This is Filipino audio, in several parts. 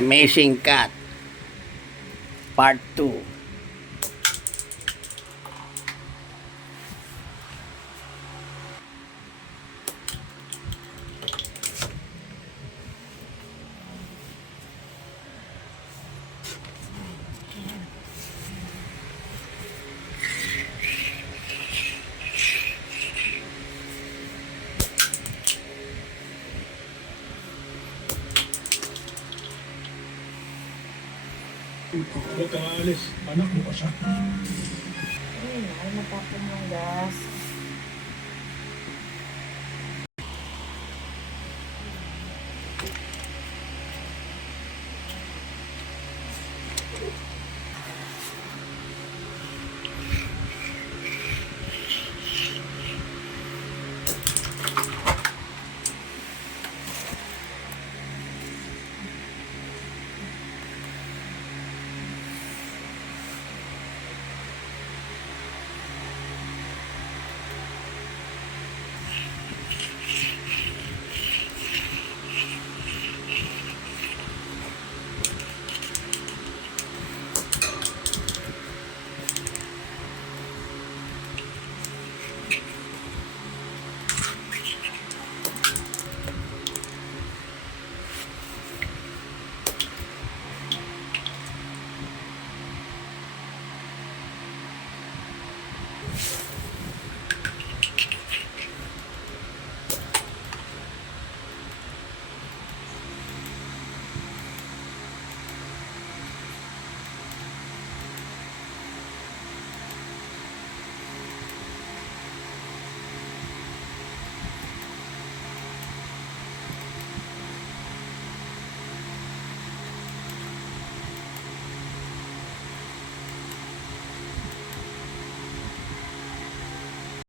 Amazing Cat Part 2. Huwag kang aalis. Anak mo pa siya. Ay, matapon yung gas.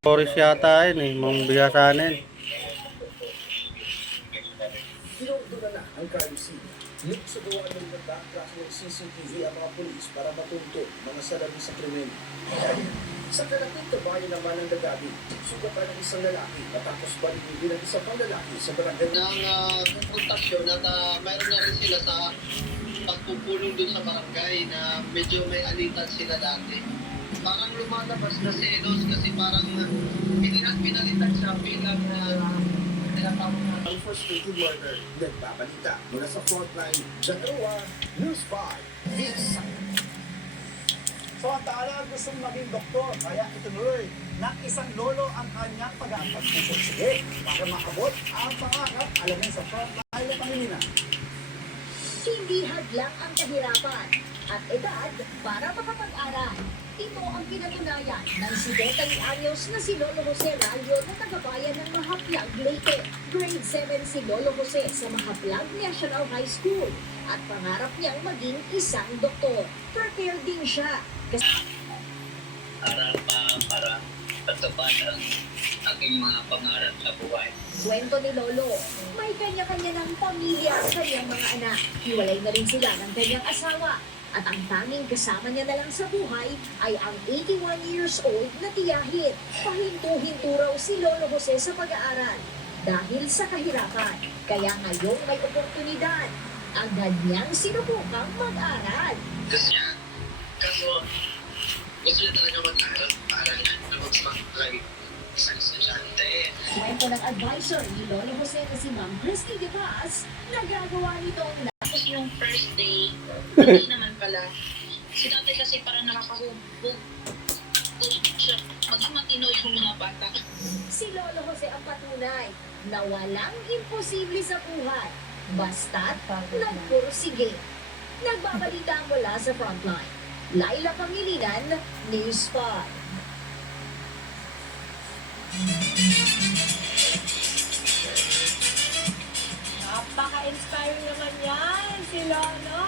Boris yata yun eh, mong bigasanin. Pinagdula na ang crime scene. Nagsugawa ng nagbacktrack ng CCTV ang mga pulis para matuntun mga salabi sa krimen. Sa kalapit na bayan naman ng Dagabi, sugatan ng isang lalaki matapos baligin din ang isang pang lalaki sa barangay ng kontasyon at mayroon na rin sila sa pagpupulong dun sa barangay na medyo may alitan sila dati. Parang lumalabas na selos kasi parang pinalitan siya bilang ang frustrated murder. Nagbabalita mula sa frontline, Dalawa, News 5, Yes. So ang tala gustong maging doktor, kaya ituloy ng isang lolo ang kanyang pag-pagpupursige para maabot ang pangarap alamin sa frontline ng Pangilinan. Hindi hadlang ang kahirapan at edad para makapag-aral. Ito ang pinatunayan ng 70 anyos na si Lolo Jose Rallo na tagabayan ng Mahaplag, Leyte. Grade 7 si Lolo Jose sa Mahaplag National High School at pangarap niyang maging isang doktor. Prepared din siya. aral pa para patupad ang aking mga pangarap sa buhay. Kwento ni Lolo, may kanya-kanya ng pamilya ang kanyang mga anak. Hiwalay na rin sila ng kanyang asawa. At ang tanging kasama niya na lang sa buhay ay ang 81 years old na tiyahin. Pahinto-hinto raw si Lolo Jose sa pag-aaral dahil sa kahirapan. Kaya ngayong may oportunidad, agad niyang sinubukang mag-aral. Gusto niya, kaso gusto niya talaga mag-aral para mag-like isang estudyante. Kwento ng advisor ni Lolo Jose na si Ma'am Christy De Paz, nagagawa nitong Tapos yung first day, hindi naman pala. Si tatay kasi parang nakakahubog. Siya, maging matino yung mga bata. si Lolo Jose ang patunay na walang imposible sa buhay. Basta't nagpursige. Nagbabalita mula sa frontline. Laila Pangilinan, News 5. Napaka-inspiring naman yan, si Lolo.